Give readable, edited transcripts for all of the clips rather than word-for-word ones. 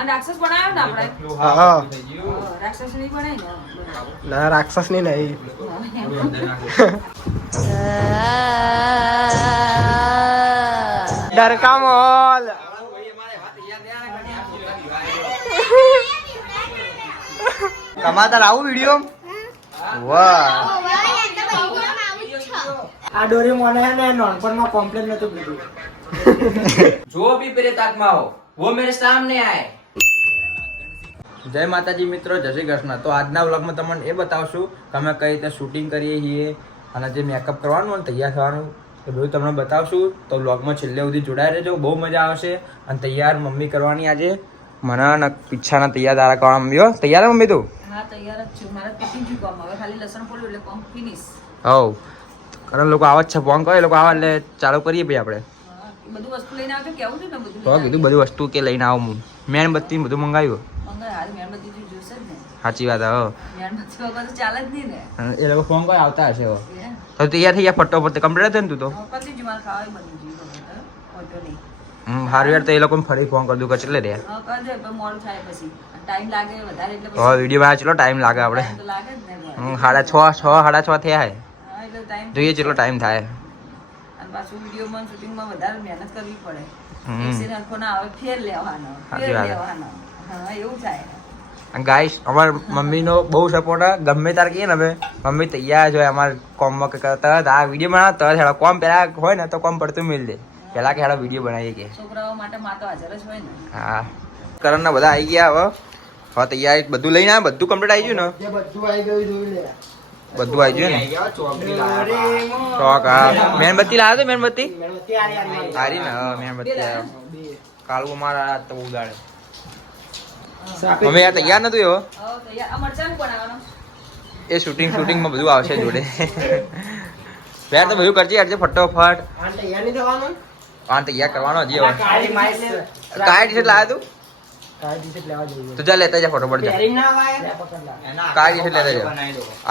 અને રાક્ષસ બનાવ્યો ને આપણે હા રાક્ષસ નહીં બનાવી ને ના રાક્ષસ ની નહીં ડરકા મોલ કમાતા આવું વિડીયો વાહ આ ડોરેમોન હે ને નોનપણમાં કોમ્પ્લેન નતું કીધું जो भी प्रेतात्मा हो वो मेरे सामने आए। જય માતાજી મિત્રો, જય શ્રી કૃષ્ણ। તો આજના વ્લોગમાં તમને એ બતાવશું કે અમે કઈ રીતે શૂટિંગ કરીએ છીએ અને જે મેકઅપ કરવાનું અને તૈયાર થવાનું એ બધું તમને બતાવશું। તો વ્લોગમાં છેલ્લે સુધી જોડાઈ રહેજો, બહુ મજા આવશે। અને તૈયાર મમ્મી કરવાની આજે મને પીછાના તૈયાર દારા કરવાના મમ્મી હો તૈયાર હે મમ્મી તું? હા તૈયાર જ છું, મારા પીટી જ કામ હવે ખાલી લસણ પડ્યું એટલે કામ ફિનિશ। હવ કારણ લોકો આવા જ છે ફોન કરે, લોકો આવા એટલે ચાલુ કરીએ ભાઈ આપણે। બધું વસ્તુ લઈને આવજો, કેવું છે ને બધું તો કીધું બધી વસ્તુ કે લઈને આવું હું મેણબત્તી બધું મંગાવ્યું। મંગાય હારી મેણબત્તી તો જોશે જ ને, સાચી વાત હો, મેણબત્તી વગર તો ચાલે જ નહીં ને। એ લોકો ફોન કરે આવતા હશે હવે તો તૈયાર થઈ ગયા ફટોફટ કમ્પ્લીટ થશે ને તું તો? પતિ જ મારે ખાવા બધું જીવ હોતો નહીં। સારું યાર, તો એ લોકોને ફરી ફોન કરી દઉં કે ચલે રે હા કરજો, પણ મોડું થાય પછી ટાઈમ લાગે વધારે એટલે તો વિડીયો બનાવ ચલો ટાઈમ લાગે આપણે time તો લાગે જ ને ભાઈ। 6:30 થયા હે, હા એટલે ટાઈમ જોઈએ ચેટલો ટાઈમ થાય। અને પાછું વિડીયોમાં શૂટિંગમાં વધારે મહેનત કરવી પડે। હમ. એક સીન હરખો ના આવે ફેર લેવાનો સાચી વાત. હા એવું થાય। ગાઈસ અમાર મમ્મીનો બહુ સપોર્ટ ગમે તાર કહીએ ને અમે મમ્મી તૈયાર જ હોય અમાર કોમમાં કે તરત આ વિડીયો બનાવ તરત હેડો કોમ પેલા હોય ને તો કોમ પડતું મિલ દે પેલા કે હેડો વિડીયો બનાવીએ કે છોકરાઓ માટે માં તો હાજર જ હોય ને। હા કરણના બધા આવી ગયા હવે હવે તૈયાર બધું લઈને આવ્યા, બધું કમ્પ્લીટ આવી ગયું ને? જે બધું આવી ગયું જોઈ લે બધું આવી ગયું ને? ચોક હા મેણબત્તી લાવ્યો તો મેણબત્તી સારી ને? હા મેણબત્તી આવ્યો કાળું મારા તો બહુ ઉદાડે મમ્મી યાર તૈયાર નતું એવો? હવે તૈયાર આ મરચાં બનાવવાનો એ શૂટિંગમાં બધું આવશે જોડે યાર તો બધું કરજે યાર ફટોફટ આ તૈયાર નહીં થવાનું પાન તૈયાર કરવાનો હજી હવે કાળી માઈસ કાય ટી-શર્ટ લાવ્યો તું? કાળી ટી-શર્ટ લેવા જોઈએ તું જા લેતા જા ફટોફટ જા પહેરી ના આવાય લે પકડ લા કાય ટી-શર્ટ લેતા જા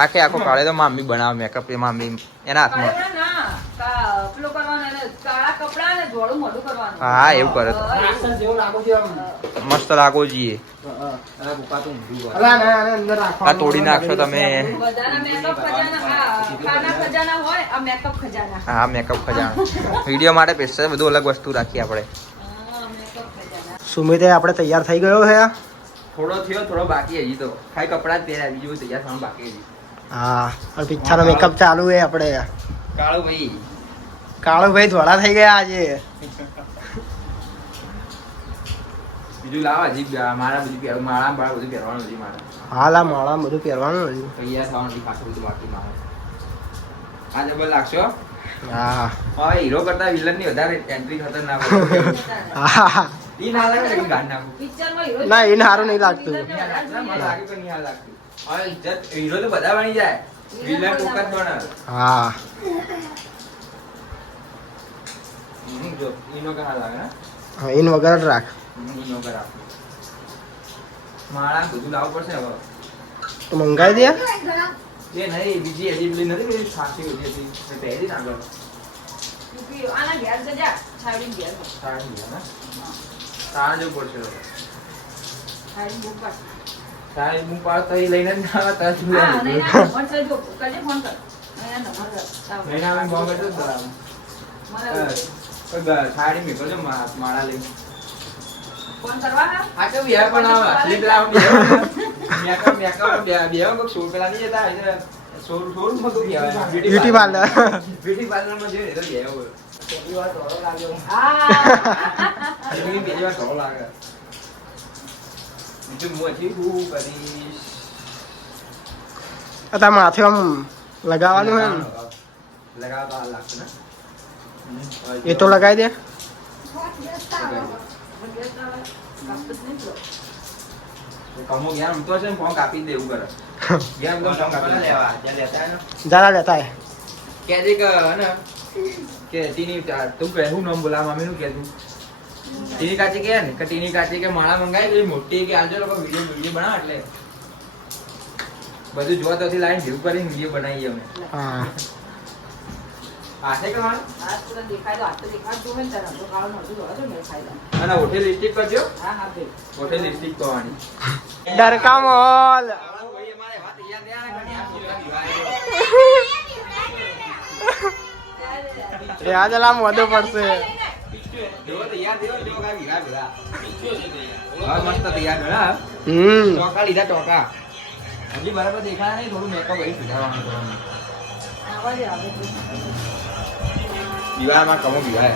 આખે આખો કાળે તો મામી બનાવે મેકઅપ એ મામી એના હાથમાં ના પેલું કરવાનું એને કાળા કપડા ને ધોળું મોઢું કરવાનું। હા એવું કરે તો રાક્ષસ જેવું લાગુ છે આમ મસ્ત લાગો છીએ અલા ના અંદર રાખો આ તોડી નાખશો તમે બધાના મેકઅપ ખજાના ખાના ખજાના હોય, આ મેકઅપ ખજાના। હા મેકઅપ ખજાના વિડીયો માટે પેસ્ટ બધું અલગ વસ્તુ રાખી આપણે। મેકઅપ ખજાના સુમિતે આપણે તૈયાર થઈ ગયો છે થોડો થયો થોડો બાકી હજી તો ખાલી કપડા જ પહેર્યા બીજું તૈયાર થવાનું બાકી હજી। હા અને પિક્ચરનો મેકઅપ ચાલુ છે આપણે કાળું ભાઈ કાળુ ભાઈ ધોળા થઈ ગયા આજે બીજું લાવ હજી મારા બધું મારા બાળ બધું પહેરવાનું હજી મારે હાલ આ મોળા બધું પહેરવાનું હજી તૈયાર થવાનું હજી ખાસું બધું બાકી મારે આ જબર લાગશો હા હવે હીરો કરતા વિલન ની વધારે એન્ટ્રી ખતરનાક હા ઈ ના લાગે ને ગાન નાખું પિક્ચરમાં હીરો ના એને સારું નહીં લાગતું મને લાગે કે નહીં લાગતું હવે ઇજ્જત હીરો તો બધા બની જાય વિલન કોક જ બને હા જો ઈનો કે હાલ લાગે ને હા, એને વગર જ રાખ ઈનો કર આપ મારા બધું લાવવું પડશે હવે તો મંગાવી દે એ નહીં બીજી હજી પેલી નથી પેલી સાચી બધી હતી મેં પહેરી ના ગયો આના ઘેર છે જા છાવડી ઘેર સારી ગયા ને તારા જેવું પડશે હવે. છાવડી બુક કર તારી હું પાડ તો ઈ લઈને જ ના આવે તાર શું હા લઈને નહીં ના ફોન કરજો કરજે ફોન કર નહીં ના નંબર લઈને આવે બોમ્બે તો બરાબર સાડી મેં કરજો માળા લઈને ફોન કરવા હા આ તો બિહાર પણ આવે સ્લીપ લાવ મેકઅપ બે શોર પેલા નહીં જતા શોર માં તો Bihar beauty parlour beauty parlour માં જોઈએ તો બે હોય હા પહેલી વાર ધોળો લાગે બીજું મોથી હું કરીશ તારા માથે આમ લગાવવાનું હોય ને લગાવતા લાગશે ને એ તો લગાવી દે કમો જ્ઞાન ઉમતો છે ને ફોન કાપી દે એવું કરે જ્ઞાન તો ફોન કાપી લેવા ત્યાં લેતા હે ને જરા લેતા હે કે દે કે ને કે ટીની તું કે હું નામ બોલા મમ્મી નું કે તું ટીની કાચી કે ને કે ટીની કાચી કે માળા મંગાઈ ગઈ મોટી કે આલજો લોકો વિડિયો બનાવ એટલે બધું જોવા તોથી લાઈન ભેગું કરીને વિડિયો બનાવીએ અમે હા હાથે કરવાનું હાથ પૂરા દેખાય તો હાથ તો દેખાડતું હોય ને તારે તો કાળો નહોતું જોવા તો મેં ખાઈ લઉં. અને ઓઠે લિપસ્ટિક કરજો હા હા ભાઈ ઓઠે લિપસ્ટિક કરવાની ડરકા મોલ ભાઈ અમારે વાત યાદ રહ્યા ને ઘણી આ છોકરા વિવાહ યાદ વધુ પડશે દેવો તૈયાર દેવો દેવો કા વિવાહ વિવાહ હા મસ્ત તૈયાર ગણા ટોકા લીધા ટોકા હજી બરાબર દેખાય નહીં થોડું મેકઅપ અહીં સુધારવાનું કરવાનું આવા દે આવે તો. વિવાહમાં કમો વિવાહ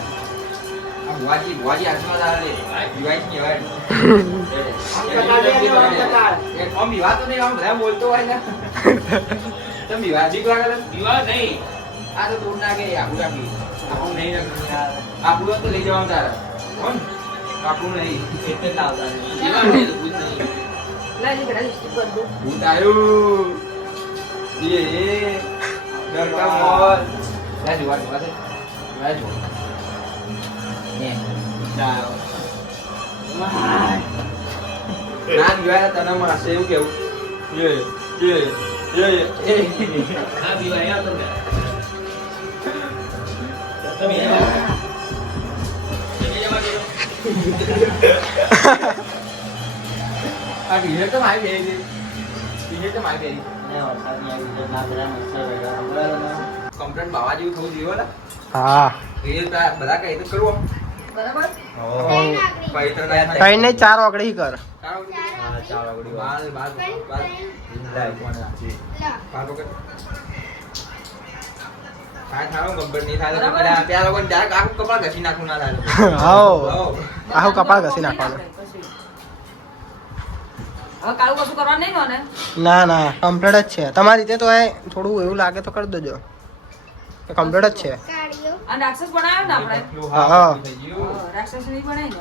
આ ભુવાજી હાથમાં લાવે વિવાહ જ કહેવાય આમ વિવાહ તો નહીં આમ બધા બોલતો હોય ને તમે વિવાહ જીક લાગે વિવાહ નહીં આ તો દૂર નાખે આબુ રાખી આપણું નહીં આપણું તો લઈ જવાનું તારે કોણ આપણું નહીં એટલે જ આવતા વિવાહ નહીં તો ભૂત નહીં લાજી ઘડા લિપસ્ટિક કર દો. ભૂત આવ્યું એ ડરકા મોલ લા જોવા જોવા દે લા જો ને જાઓ ના વિવાહ તને મારશે એવું કેવું ના વિવાહ યાર તમે આ વિડિયો તો મારી બેરી વિડિયો તો મારી બેરી કમ્પ્લેન બાવા જેવું થવું જોઈએ ને હા એ બધા કઈ તો કરવું બરાબર પવિત્ર કઈ નહીં 4 વાગડી કર આહું કપાળ ઘસી નાખવાનું હવે કાળું કશું કરવાનું નહીં ને ના ના કમ્પ્લીટ જ છે તમારી રીતે તો થોડું એવું લાગે તો કરી દેજો કમ્પ્લીટ જ છે અને રાક્ષસ બનાવ્યો ને આપણે હા રાક્ષસ નહીં બનાવી ને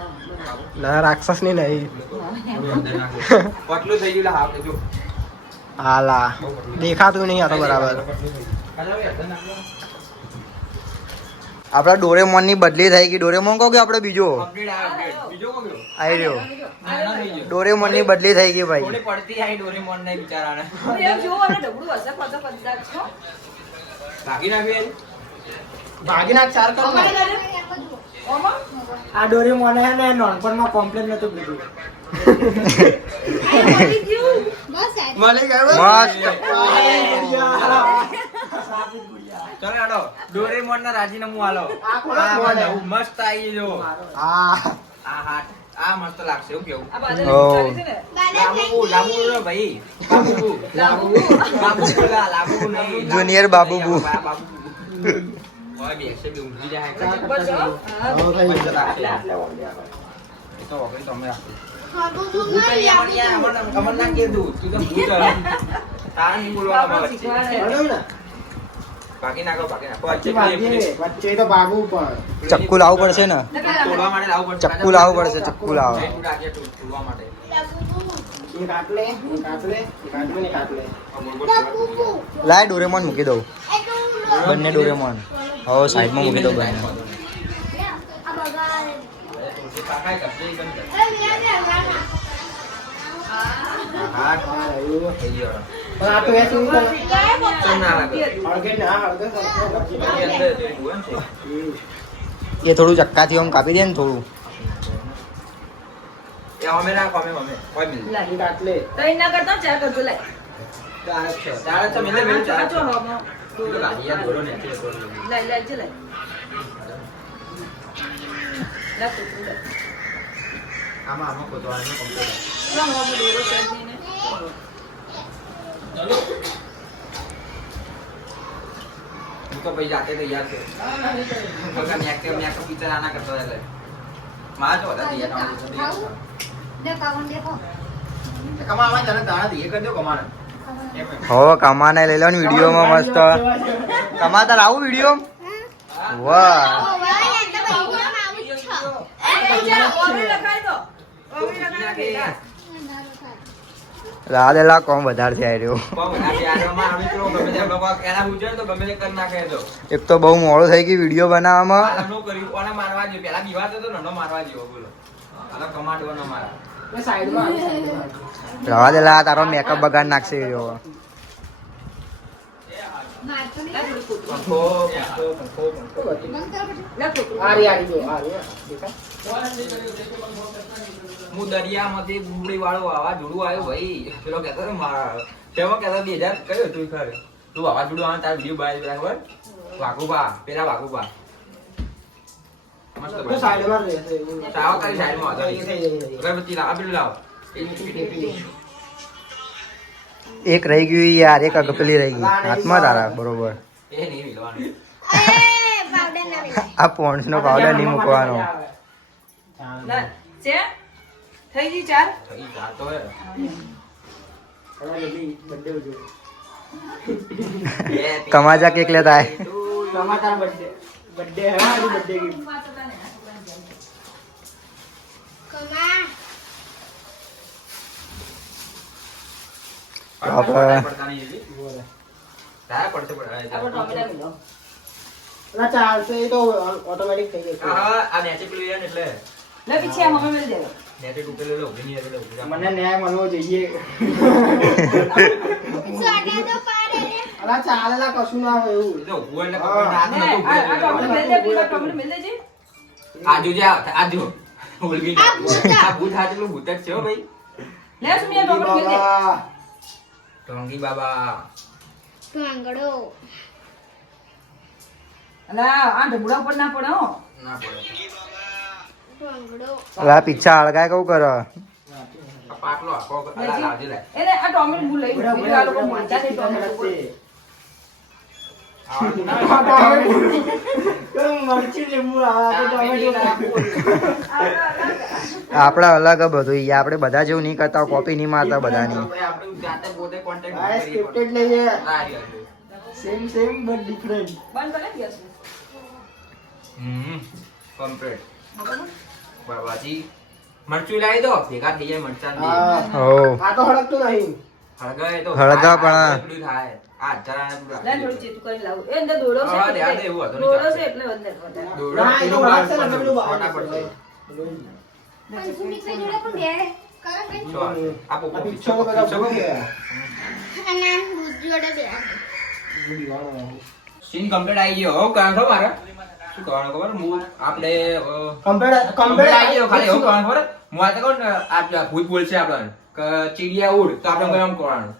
ના રાક્ષસ ની નહીં પટલું થઈ ગયું હાવ જો હાલા દેખાતું નહીં આ તો બરાબર આપડા ડોરેમોન ની બદલી થઈ ગઈ ડોરેમોન કહો કે આપડે બીજો આવી રહ્યો ડોરેમોન ની બદલી થઈ ગઈ ભાઈ થોડી પડતી આવી ડોરેમોન ને બિચારાને એમ જોવો અને ઢબડું હશે પતો કદાચ છો ભાગી નાખ્યું ભાગી નાખ 4 કરો ને ઓમાં આ ડોરેમોન હે ને નોનપણમાં કોમ્પ્લેન નતું કીધું મળી ગયું મળી ગયું મસ્ત ચલો હેડો ડોરેમોન ના રાજીનામું આલો મસ્ત આવી જો આ આ મસ્ત લાગશે એવું કેવું આ બાજુ ચાલી છે ને લાબુ રો ભાઈ લાબુ લાબુ નહીં જુનિયર બાબુબુ ઓય બે એક્સે બે ઊંઘી જાય બસ હો. હા. મસ્ત લાગશે એ તો વગર તમે રાખો ભૂત યાર અમર ના કીધું તું તો ભૂત તારા નહીં બોલવાનું આપણે શીખવાડે. બાકી નાખો વચ્ચે તો ભાગવું પણ ચક્કુ લાવવું પડશે ને તોડવા માટે લાવવું પડશે ચક્કુ લાવવું પડશે ચક્કુ લાવો તોડવા માટે લાય ડોરેમોન મૂકી દઉં બંને ડોરેમોન હવે સાઈડમાં મૂકી દઉં બંને એ થોડું ચક્કાથી આમ કાપી દે ને થોડું તો એના કરતા 4 કરજો લે. સાચો હો. લઈ લે છે લે. લે તું લે. આમાં ખોદવાનું કમ્પ્લીટ લો હો ડોરો છે ને. હું તો ભાઈ જાતે તૈયાર છે વગર મેકઅપ પિક્ચર આના કરતો એટલે મારા તો બધા તૈયાર કમાવા તને તારા તૈયાર કરી દો કમાને હો કમાને લઈ લો ને વિડીયોમાં મસ્ત કમાતા લાવું વિડીયો વાહ લાદેલા કોમ વધારે થઈ રહ્યો એક તો બહુ મોડો થઈ ગઈ વિડીયો બનાવવામાં રવા દેલા તારો મેકઅપ બગાડ નાખશે વિડીયો લા થોડું કૂતરું. પંખો પંખો પંખો લા કૂતરું. હું દરિયામાંથી બુમડી વાળો વાવાઝોડું આવ્યું ભાઈ પેલો કહેતો ને મારા તેમાં કહેતો 2000 કયો તું ખરે તું વાવાઝોડું આવે તાર વિડીયો બનાવી બરાબર વાઘુબા પેલા વાઘુબા મસ્ત ભાઈ સાવ તારી સાઈડમાં હતો અગરબત્તી લાવ પેલું લાવ એક રહી ગયું યાર, એક અગપેલી રહી ગઈ હાથમાં તારા. બરોબર. એ નહીં મિલવાનું આ પોન્ડ્સ નો પાવડર નહીં મૂકવાનો. લા છે થઈ ગઈ ચાર. થઈ જાતો હે કમાજા કેક લેતા હે. પડતા નહીં હજી. તારે પડશે આપણે ટોમેટા મિલો. હા આ નેચે પેલું છે ને એટલે લે પીછે આ મમ્મી મેલ દેવો. નેચે તૂટેલું એટલે ઊભી નહીં એટલે ઊભી રાખ. મને ન્યાય મળવો જોઈએ. ચાલેલા કશું ના હોય એવું. એ તો ઊભું એટલે પકડને હાથ ને નતો ઊભું આ ટોમેટો મેલ દે, એટલે. પેલા ટોમેટો મેલ દેજે. આજુ જા આજુ ઉલગી જા. આ ભૂત હાચલું ભૂત જ છે હો ભાઈ. લે સુમિયા ટોમેટો મેલ દે. બાબા. ટોંગી બાબા અલા આ ઢબુડા ઉપર ના પડે હો. ના પડે અલા પીછા હળગાય કહું કરો. આ પાટલો આખો અલા લાવજે લે. એને આ ટોમેટો હું લઈ લીધું. આ લોકો બોલતા નહીં ટોમેટો ઉપર. મરચી લીંબુ આવે તો આપડા અલગ બધું ઈ. આપણે બધા જેવું નહીં કરતા, કોપી નહીં મારતા બધાની. આપણે જાતે પોતે કોન્ટેક્ટ આ સ્ક્રિપ્ટેડ લઈએ. આ સેમ બટ ડિફરન્ટ. બંધ કરે ગેસ. કમ્પ્લીટ બાબાજી મરચું લાવી દો ભેગા થઈ જાય મરચાં બી. હો આ તો હળકતું નહીં. હળગાવે તો હળગા પણ. એટલું થાય આ જરા લે થોડું ચીતું કરી લાવું. એ અંદર દોડો છે. હા, દે, આ દે, એવું હતું નહીં દોડો ચાલતું. છે એટલે વધારે વધારે. દોડો ના, એ તો પેલું હળકશે ને, બાર પેલું બહાર ફટાફટ પડશે. શું આ? આપો આ પિક્ચર તો બધા પિક્ચર ભૂલી ગયા. સીન કમ્પ્લીટ આવી ગયો હવે કારણ ખબર મારે શું કરવાનું ખબર હું આપણે કમ્પ્લેટ કમ્પ્લીટ આવી ગયો ખાલી એવું કરવાનું ખબર હું આ તો કહું ને આપણે ભૂત બોલશે આપણને કે ચીડિયા ઉડ તો આપણે કઈ આમ કરવાનું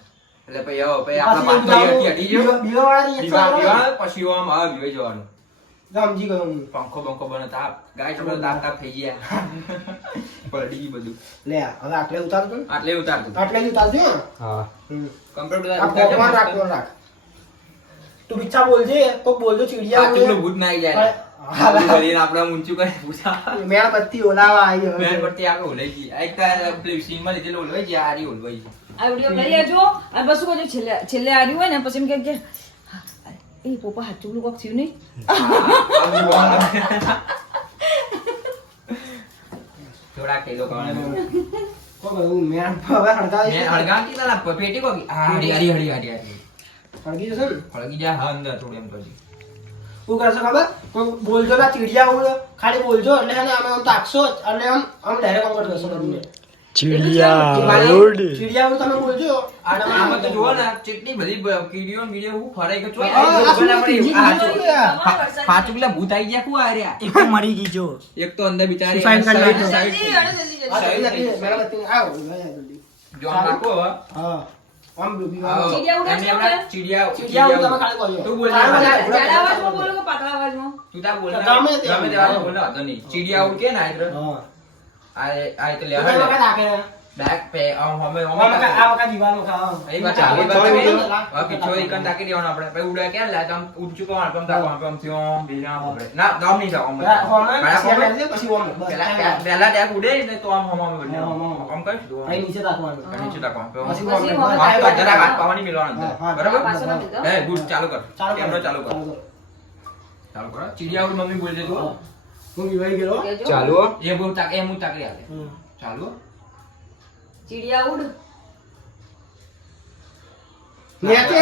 એટલે પછી હવે આપણે પાછું હટી ગયો પછી આમ હા બીવાઈ જવાનું સમજી ગયો હું. પંખો બંખો બને તાપ ગાય છોડો તાપ તાપ થઈ ગયા પલટી ગયું બધું લે હવે આટલે ઉતારતો ને? આટલે ઉતારતું આટલે જ ઉતારજો હે? હા. હમ. કમ્પ્લીટ આ કોકમાં રાખ, કોકમાં રાખ. તું પીછા બોલજે કોક બોલજો ચીડિયા પાછું ભૂત ના આવી જાય કરીને આપણે ઊંચું કરી પૂછા મેણબત્તી ઓલાવા આવી હવે. મેન પરથી આપણે ઓલાઈ ગઈ એક પેલી સીનમાં લીધેલું ઓલવાઈ જાય આરી ઓલવાઈ જાય આ વિડિયો કરી આજો. આ બસુ કોઈ છેલ્લે આર્યું હોય ને પછી એમ કે એ પોપા હાથ ચૂકલું કોક થયું નહીં. થોડા કિલો કવાનું કોક એવું મેણ હવે હળગાવી મેં હળગાવતી તાલા પેટી કોકી હાડી હાડી હાડી હાડી હાડી હળગી જશે ને? હળગી જાય હા અંદર થોડું એમ તો હજી. શું કરશો ખબર કોઈ બોલજો ના ચીડિયા ઉડ ખાલી બોલજો એટલે હે ને અમે આમ તાકશો જ અને આમ ડાયરેક્ટ આમ કરશો બધું ચીડિયા ઉડ તમે બોલજો અને આમાં તો જુઓ ને કેટલી બધી કીડીઓ ને બીડીઓ હું ફરાઈ ગયો ચોય હા, આવી આ શું ગયો. ત્રીજી આ કીડી આવી? પાછું પેલા ભૂત આવી ગયા કું આ રહ્યા એક મરી ગઈ જો એક તો અંદર બિચારી Suicide કરી નાખ્યો. side જલ્દી થઈ. હેડો, જલ્દી જલ્દી. આ જલ્દી જલ્દી મેણબત્તી આવ જલ્દી જોન નાખો હવે. હા આમ ડૂબી આવો. ચીડિયા ઉડે એમને છે હમણાં ને? ચીડિયા ચીડિયા ઉડ તમે ખાલી બોલજો. તું બોલ ને. હા, જાડા અવાજમાં બોલો કે પાતળા અવાજમાં? તું તાર બોલ ને. ગમે તે. ગમે તે વાળો બોલ ને, વાંધો નહીં. ચીડિયા ઉડ કે ને આ હા તો તો લેવા કઈ દે. વખત રાખે બેક પે આમ હમે આ વખત દીવાનો ખાવા એ વાત ચાલે એ વાત ચાલે. હવે પીછો એકન તાકી દેવાનો આપણે પછી ઉડે કે લે તો આમ ઊંચું કરવાનું આમ તાકો આમ થયો બીજા આપણે ના દમ નહીં જાવ આમ પછી ઓમ બસ પહેલા ડેક ઉડે ને તો આમ હમ બને હમ. આમ કર દો અહીં નીચે રાખવાનું નીચે તાકો પછી આમ ઓમ પછી આમ તો જરા હાથ પાવાની મિલવાનું અંદર. હા, બરાબર પાછળ ના મિલતો. હે ગુડ ચાલુ કર ચાલુ કેમેરો કરો ચાલુ કર ચાલુ કરો ચીડિયા ઉડ મમ્મી બોલજે તું હું વિવાઈ ગયો કહેજો. ચાલુ હો. એ બહુ તાક એ હું તાકરી આલે ચાલુ ચીડિયા ઉડ. નેચે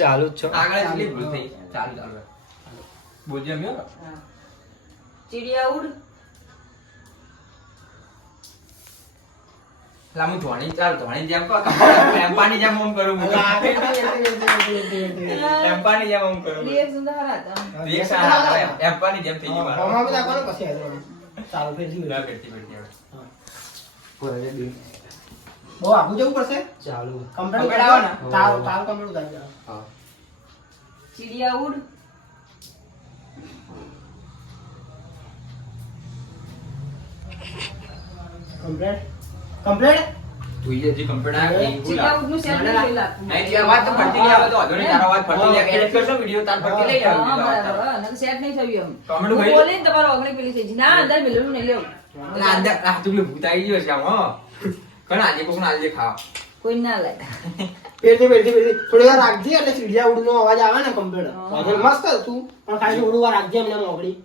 ચાલુ જ છો. આગળ સ્લીપ ભૂલ થઈ ચાલુ ચાલુ બોલજે એમ હો. હા. ચીડિયા ઉડ. લા હું ધોણી જેમ કહો એમ્પાની જેમ ઓમ કરું હું એમ્પાની જેમ ઓમ કરું રિએક્શન તો હારા હતા. રિએક્શન એમ્પાની જેમ થઈ ગયું મારું આમાં બી નાખવાનું પછી હાજર ચાલો ફેરથી ના કરતી પડતી હવે બહુ આગું જવું પડશે ચાલુ કમ્પ્લીટ આવો ને? તાર કમ્પ્લીટ થઈ જાય હા ચીડિયા ઉડ. કમ્પ્લીટ તું જે કમ્પ્યુટર આ ચીડિયા ઉડનું set નહીં જોઈ લાગતું. નહીં જે વાત તો ફરતી નહીં આવે તો વાંધો નહીં તારો વાત ફરતી જાય એડિટ કરશો વિડિયો તાર ફરતી લઈ હા, આવે બરાબર. હા, નકર set નહીં થયું એમ. Comment હું હોય? બોલીને તમારો ઓગળી પેલી થઈ ગઈ. ના, અંદર મેલેલું નહીં લેવું. એટલે અંદર આ તું પેલું ભૂત આવી ગયો છે આમ હો કણ આજે કોક ના આજે ખાવા કોઈ ના લાગે. ફેરથી થોડી વાર રાખજે એટલે સીડિયા ઉડનો અવાજ આવે ને કમ્પ્લીટ હા. મસ્ત હતું પણ ખાલી થોડી વાર રાખજે એમને મોકલી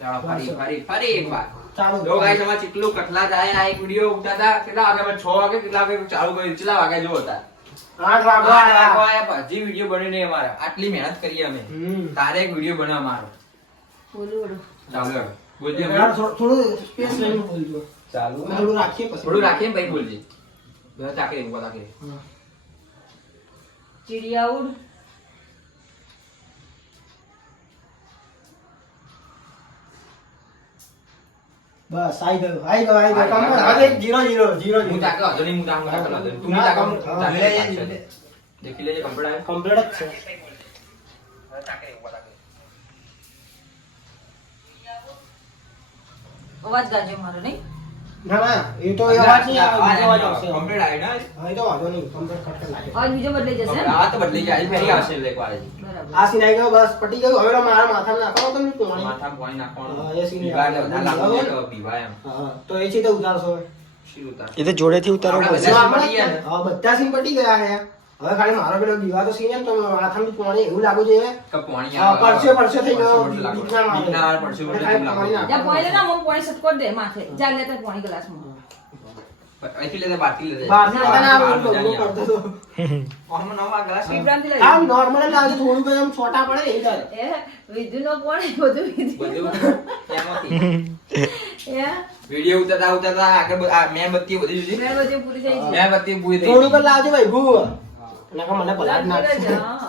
ચાલો ફરી એક વાર ચાલો જો ગાઈસ અમાર ચીકલું કટલા જાય આ એક વિડિયો ઉતારતા કેટલા વાગે અમે 6 વાગે કેટલા વાગે ચાલુ કર્યું કેટલા વાગે જો હતા 8 વાગવા હજી વિડિયો બની નહીં અમારે આટલી મહેનત કરી અમે તારે એક વિડિયો બનાવ મારો બોલું વડું. ચાલો બોલજે થોડું સ્પેસ લઈને બોલજો ચાલુ થોડું રાખીએ પછી થોડું રાખીને પછી બોલજે બે ચાકરી મૂકો ચાકરી ચીડિયા ઉડ. બસ આઈ ગયો કમ્પ્લીટ હવે 0 હું ચાકર હતો નહીં હું ચાકર હતો નહીં તું ચાકર હા. દેખી લેજે કમ્પ્યુટર આવે કમ્પ્લીટ જ છે ચાકરી મૂકો ચાકરી અવાજ ગાજો મારો નહીં. ના એ તો એ અવાજ નહીં આવે બીજો અવાજ આવશે કમ્પ્લીટ આવે ને હા એ તો વાંધો નહીં કમ્પ્લીટ ખટખટ લાગે અવાજ બીજો બદલાઈ જશે ને? આ તો બદલી જાય ફેરી આવશે એટલે એક વાર હજી. બરાબર. આ સીન આવી ગયો બસ પટી ગયું હવે તો મારા માથામાં નાખવાનો તો નહીં પાણી માથામાં પાણી નાખવાનું હા, એ સીન પીવા દે, વધારે લાંબુ બરાબર. દે તો પીવાય એમ હા તો એ છે તો ઉતારશો શી ઉતાર એ તો જોડેથી ઉતારવું આપણે પડશે બધા પટી ગયા ને? હા બધા સીન પટી ગયા છે હવે ખાલી મારો પેલો દીવાતો સીન એમ તો માથામાં પાણી એવું લાગુ છે કે પાણી હા, આવે. પરસે થઈ ગયો, પરસે લાગે. બીક ના મારે. બીક ના આવે, પરસે એટલે લાગે. ખાલી પાણી નાખો. જ્યાં પોણી લે ના મમ પોણી સટકોટ દે માથે. જા લેતા પોણી ગ્લાસમાં. અહીંથી લેતે બહારથી લેતે. બહારથી લેતા ના આવે, બહાર મજા એવું નહીં કરતો આવે. હતો. આમાં નવા ગ્લાસ પીપળામાંથી લઈ આમ normal જ લાગે, થોડું કંઈ આમ છોટા પડે ને એ કરે. એ વિધુનો પોણી બધું વિધુ. બધું એમાંથી. એ વિડિયો ઉતારતા આગળ આ મેણબત્તી બધી જુદી. મેં બધું પૂરી થઈ ગઈ. મેણબત્તી પૂરી થઈ થોડુંક ગઈ. જ લાવજો ભાઈ, ભૂ. નકર મને ભલા જ નાખશે. હા.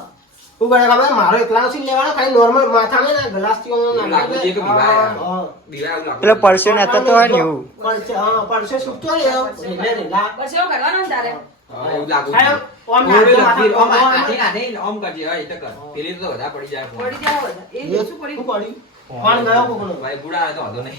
શું કરે ખબર? મારો એકલાનો સીન લેવાનો, ખાલી normal માથામાં ને ગ્લાસથી આમ એવું લાગવું જોઈએ કે બીવાય આમ. હા. બીવાય એવું લાગવું પેલો જોઈએ. પરસ્યો નાતો તો હોય ને એવું પડશે, હા, પડશે સૂકતો હોય ને એવું. એટલે રેલા. બસ એવું કરવાનું ને તારે. હા, એવું લાગવું ખાલી જોઈએ. આમ થોડું નાખજો લખી, આમ માથામાં. આથી નાથી આમ કરજે, હા, એ તો કર. પેલી તો વધારે પડી જાય ફોન. પડી જાવ બધા. એ શું શું પડી? પડ્યું? કોણ ગયો કોકનો? ભાઈ બુડા આવે તો વાંધો નહીં.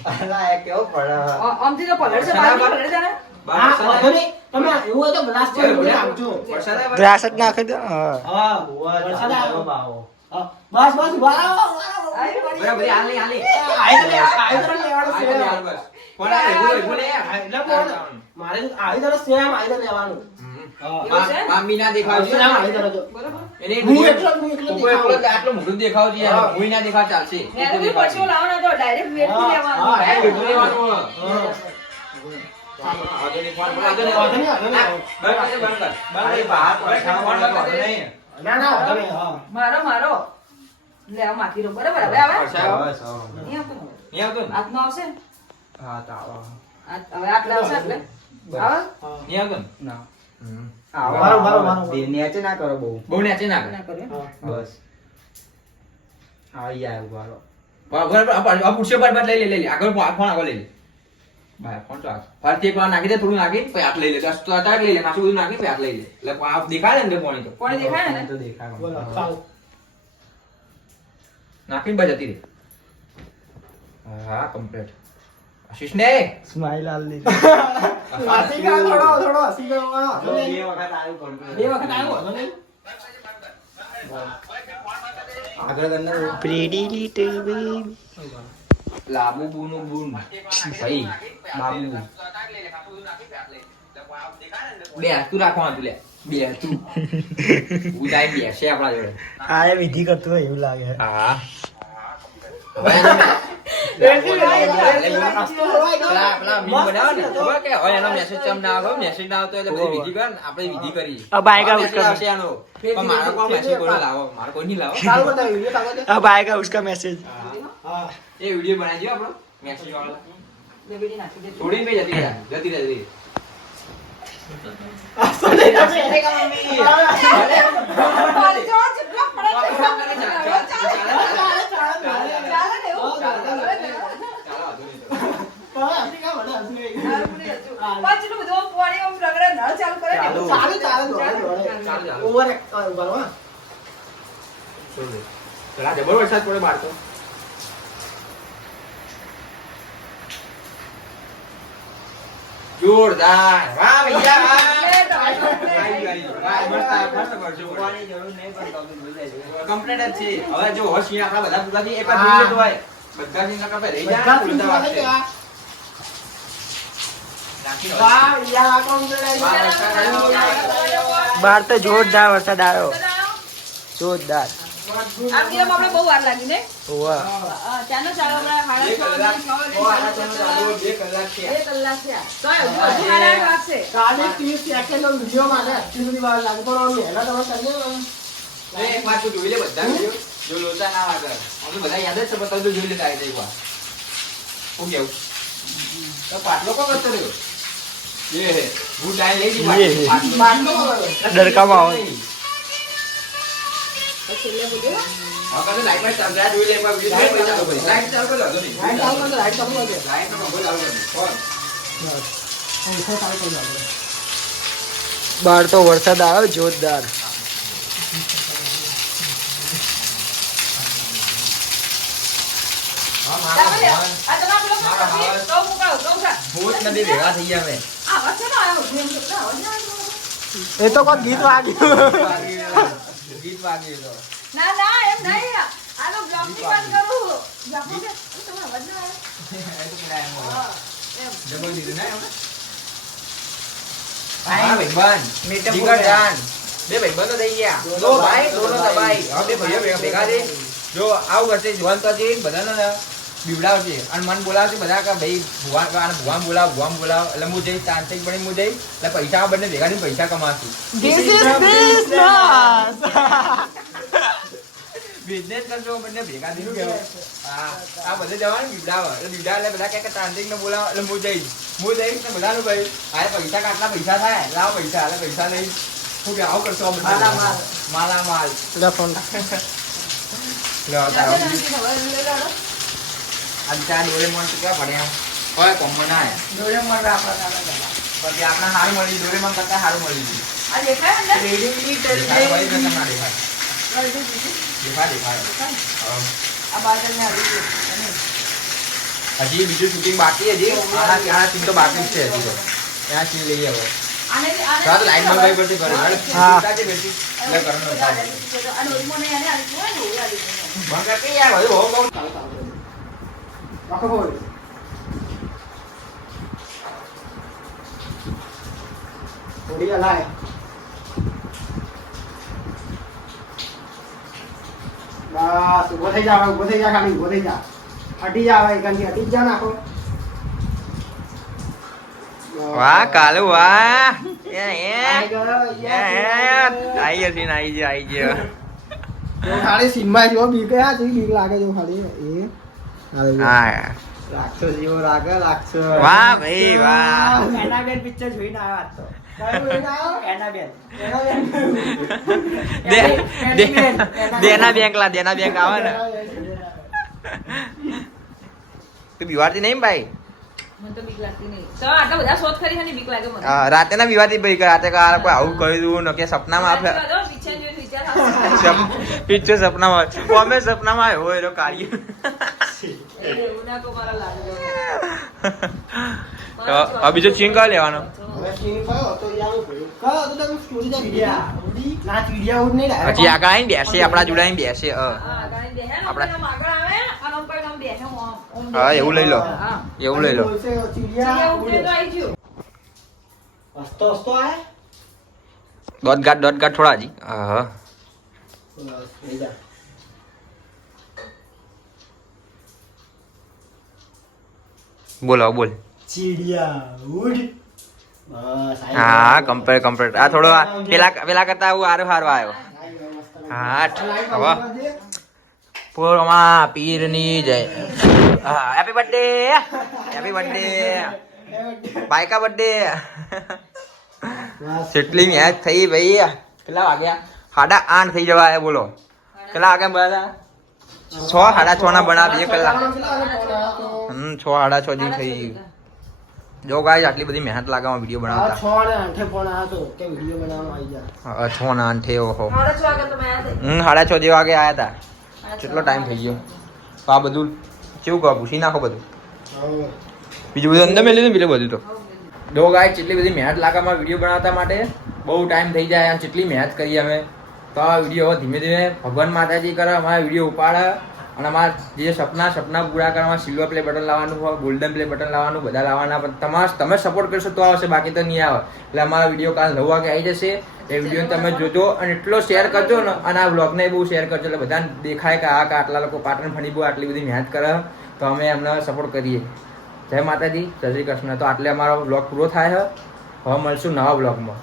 આમથી તો પલળશે, બહારથી પલળશે ને? હા, વાંધો નહીં. તમે એવું હોય તો ગ્લાસથી ઓય, બધું બુડા. નાખજો. વરસાદ આવે? ગ્લાસ જ નાખી દો હા. હા, વરસાદ આવ્યો. હા, બસ બસ વાહ, વાહ, વાહ. આવી પડી. બરાબર, હાલી, હાલી. આઈ તો લેવાનું આ છે. તો હાલ બસ. કોણ આવે? એવું લે. એટલે કોણ? મારે તો આવી તરફ સેમ આવી તો લેવાનું. હમ. એવું છે? મામી ના દેખાવ છે. સેમ આવી તરફ જો. બરાબર. એને હું એકલો એકલો જ આટલો મોટું દેખાવ છે યાર. હા. ભૂઈ ના દેખાવ ચાલશે. મેં બી પરસો લાવવાનો હતો, ડાયરેક્ટ વેટથી હા, લેવાનો. હા, હા, એટલું લેવાનું. હા. વાંધો નહીં, ફોન પર વાંધો નહીં. વાંધો નહીં, વાંધો નહીં. બંધ કર, બંધ કર. બંધ કરી, બહાર પડે, ફોન બંધ કરી દે. ના ના વાંધો નહીં, હા. મારો. લે આ માથી રો. બરાબર, હવે આવે? વરસાદ આવે. નહીં આવતો ને? નહીં આવતો ને? હાથમાં આવશે ને? હા, તો આવો. હવે આટલા આવશે એટલે? આવે? નહીં આવતો ને? ના હમ. બરાબર, બરાબર. નેચે ના કરો બહુ બહુ નેચે ના કર. ના કર્યો. હા. બસ આવી જાય ઉભારો આ પુરુષો પર લઈ લે આગળ ફોન આગળ લઈ લે ભાઈ ફોન તો આ ફરતી એક વાર નાખી દે થોડું નાખી પછી હાથ લઈ લે દસ તો અચાર લઈ લે પાછું બધું નાખી પછી હાથ લઈ લે એટલે આ દેખાય ને પાણી તો કોણે દેખાય ને? તો દેખાય બોલો, મને. ચાલો. નાખીને બસ જતી રહે હા કમ્પ્લીટ આશીષ ને સ્માઈલ આલ દી હસી ગયો થોડો હસી ગયો. વાંધો નહીં. વખત આવ્યું કોણ બે વખત આવ્યો, વાંધો નહીં. આગળ અંદર પ્રીટી લિટલ બેબી લાબુ બુનું બુન ભાઈ બાબુ બે તું રાખવાનું તું લે બે તું ઉદાય બેસે આપણા જોડે આ એ વિધિ કરતું હોય એવું લાગે હા મેસેજ ના આવતો એટલે બધી વિધિ કર આપણે વિધિ કરી अब आएगा message उसका આવશે આનો. પણ મારો કોઈ message કોઈ લાવો મારો કોઈ નહીં લાવો ચાલો બતાવી, વિડીયો ચાલો બતાવી. अब आएगा उसका मैसेज હા. એ વિડિયો બનાવી દો આપણો મેસેજ વાળો બે બેટી નાખી દે. થોડી પે જતી રહે જતી રહે જબર વરસાદ પડે બહાર તો જોરદાર વાહ ભૈયા કમ્પ્લીટ જ છે હવે જો હોશ આપણા બધા પૂરા થઈ એક વાર જોઈ લેતો હોય બધા ની નકા રહી જાય બહાર તો જોરદાર વરસાદ આવ્યો જોરદાર આમ કેમ આપણે બહુ વાર લાગી ને વાહ ત્યાંનો ચાલો આપણે 6:30 2 કલાક છે 2 કલાક થયા તો હજુ 8:30 વાગશે 30 સેકન્ડ નો વિડિયો માટે આટલી બધી વાર લાગે પણ અમે હેલા તમે કરીએ એ એક વાર તું જોઈ લે બધા વિડિયો જો લોચા ના વાગે અમે બધા યાદ જ છે બતાવ તો જોઈ લે કાઈ એક વાર હું કેવું તો પાટલો કો કરતો રહ્યો એ હે હું ડાય લઈ દી પાટલો ડરકામાં આવે છેલ્લે વિડિયો હા કને લાઈટ માં ચાલ જોઈ લે એક વાર વિડિયો ચાલુ કરી લાઈટ ચાલુ કરી દો નહીં લાઈટ ચાલુ કરો લાઈટ ચાલુ કરો લાઈટ નો બોલ આવો કોણ પૈસા ચાલુ કરી દો બહાર તો વરસાદ આવ્યો જોરદાર આ તમારો બ્લોગ તો મુકાવ તો મુકા ભૂત નદી ભેગા થઈ ગયા મે આ વચ્ચે નો આવ્યો જેમ તો એ તો કોઈ ગીત વાગ્યું ગીત વાગી તો ના ના એમ નહીં આનો બ્લોગ ની વાત કરું જાપો કે તમારો અવાજ ના આવે એ તો કેરા એમ હા એમ જબર દીધું ના એમ હા ભાઈબંધ જીગર જાન બે ભાઈબંધો થઈ ગયા દો ભાઈ દોનો દબાઈ હવે ભાઈઓ ભેગા છે જો આવું કરશે જોવાન તો છે બધાનો ને બીવડાવશે અને મન બોલાવશે બધા કે ભાઈ ભુવાન બોલાવ એટલે હું જઈ તાંત્રિક બની હું જઈ એટલે પૈસા બંને ભેગા થઈને પૈસા કમાશું બિઝનેસ કરશો બંને ભેગા થઈને કેવું આ બધે જવાનું બીવડાવે એટલે બીવડા એટલે બધા કે તાંત્રિક ને બોલાવ એટલે હું જઈશ ને બધાનું કહ્યું અરે પૈસા કાટલા પૈસા થાય લાવ પૈસા એટલે પૈસા લઈ શું કે આવું કરશો માલા માલ ફોન અંચાર ડોરેમોન તો ક્યાં પડ્યા હોય કોમન ના ડોરેમોન વાપરતા પછી આપણે હારું મળી ડોરેમોન કરતા હારું મળી ગયું આ દેખાય અંદર આ બાજુ ને આવી ગયું હજી બીજું શૂટિંગ બાકી હજી આના સીન તો બાકી જ છે હજી તો ત્યાં સીન લઈએ હવે આને સાત લાઈન માં ગઈ પડતી કરે હા. બેટી એટલે કરનો આ ડોરેમોન ને આને આવી ગયું ને ઓલા આવી ગયું મંગા કે યાર હવે હો બહુ રાખો બોલ થોડી લાય બસ ઉભો થઈ જા ખાલી ઉભો થઈ જા હટી જા હવે એકાંતી હટી જ જા નાખો વાહ કાલુ વાહ એ આઈ ગયો, આઈ ગયો જો ખાલી સીનમાં જો બીક આ તું બીક લાગે જો ખાલી એ હા રાક્ષસ જેવો રાગે રાક્ષસ વાહ ભાઈ વાહ એનાબેન પિક્ચર જોઈને આવ્યા તો એનાબેન દેના બેંક આવે ને તું બીવારતી નહીં ભાઈ મને તો બીક લાગતી નહીં તો આટલા બધા શોધ કરી છે ને બીક લાગે મને રાતે ના બીવારતી ભાઈ રાતે કોઈ આવું કહ્યું ન કે સપનામાં આપણે પિક્ચર જોઈને વિચાર આવશે પિક્ચર સપનામાં અમે સપનામાં આવ્યો હોય એનો કાર્ય એવું ના કો મારા લાગે તો આ બીજો ચીન કા લેવાનો હવે સીન કયો તો યાર કયો તો તમે સ્ટોરી જા વિડિયા ના વિડિયા ઉડ નહીં હજી આગળ આવીને બેસે આપણા જોડે આવીને બેસે હા ગાડી બેહે ને આપણા- આપણે આગળ આવે અને ઉપર નામ બેહે ઓમ હા એવું લઈ લો હા એવું લઈ લો ચીડિયા ઉડે તો આવી ગયું હસતો હસતો આય દોઢ ગાંઠ થોડા હજી હા બસ લઈ જા બોલો બોલ ચીડિયા ઉડ બસ હા કમ્પ્લીટ આ થોડો પેલા કરતા આવું હારો આવ્યો હા હવે પૂરમાં પીરની જય હા હેપી બર્થડે ભાઈ કા બર્થડે બસ. કેટલી મેચ થઈ ભાઈ કેટલા વાગ્યા 8:30 થઈ જવા આવ્યા બોલો કેટલા વાગ્યા બધા 6:30 ના બનાવી 2 કલાક કેટલા વાગે ફોન આવ્યો તો? 6:30 જેવું થઈ ગયું જો ગાઈસ આટલી બધી મહેનત લાગવામાં વિડીયો આ બનાવતા 6 ને 8 ફોન આવ્યો તો કે વિડીયો બનાવવાનો આવી જા. 6 ને 8 ઓહો 6:30 વાગે તમે આયા હતા. 6:30 જેવા વાગે આયા હતા કેટલો ટાઈમ થઈ ગયો તો આ બધું કેવું કહો પૂછી નાખો બધું હવે બીજું બધું અંદર મેં લીધું બીજું બધું તો જો ગાઈસ કેટલી બધી મહેનત લાગવામાં વિડીયો બનાવતા માટે બહુ ટાઈમ થઈ જાય અને કેટલી મહેનત કરી અમે તો આ વિડીયો ધીમે ધીમે ભગવાન માતાજી કરે અમારા વિડીયો ઉપાડે અને અમારા જે સપના પૂરા કરવામાં સિલ્વર પ્લે બટન લાવવાનું હોય ગોલ્ડન પ્લે બટન લાવવાનું બધા લાવવાના પણ તમે સપોર્ટ કરશો તો આવશે બાકી તો નહીં આવે એટલે અમારા વિડીયો કાલ 9 વાગે આવી જશે એ વિડીયો તમે જોજો અને એટલો શેર કરજો ને અને આ બ્લોગને બહુ શેર કરજો એટલે બધાને દેખાય કે આટલા લોકો પાટણ ફણી બહુ આટલી બધી મહેનત કરે તો અમે એમને સપોર્ટ કરીએ જય માતાજી જય શ્રી કૃષ્ણ તો આટલે અમારો બ્લોગ પૂરો થાય હવે મળશું નવા બ્લોગમાં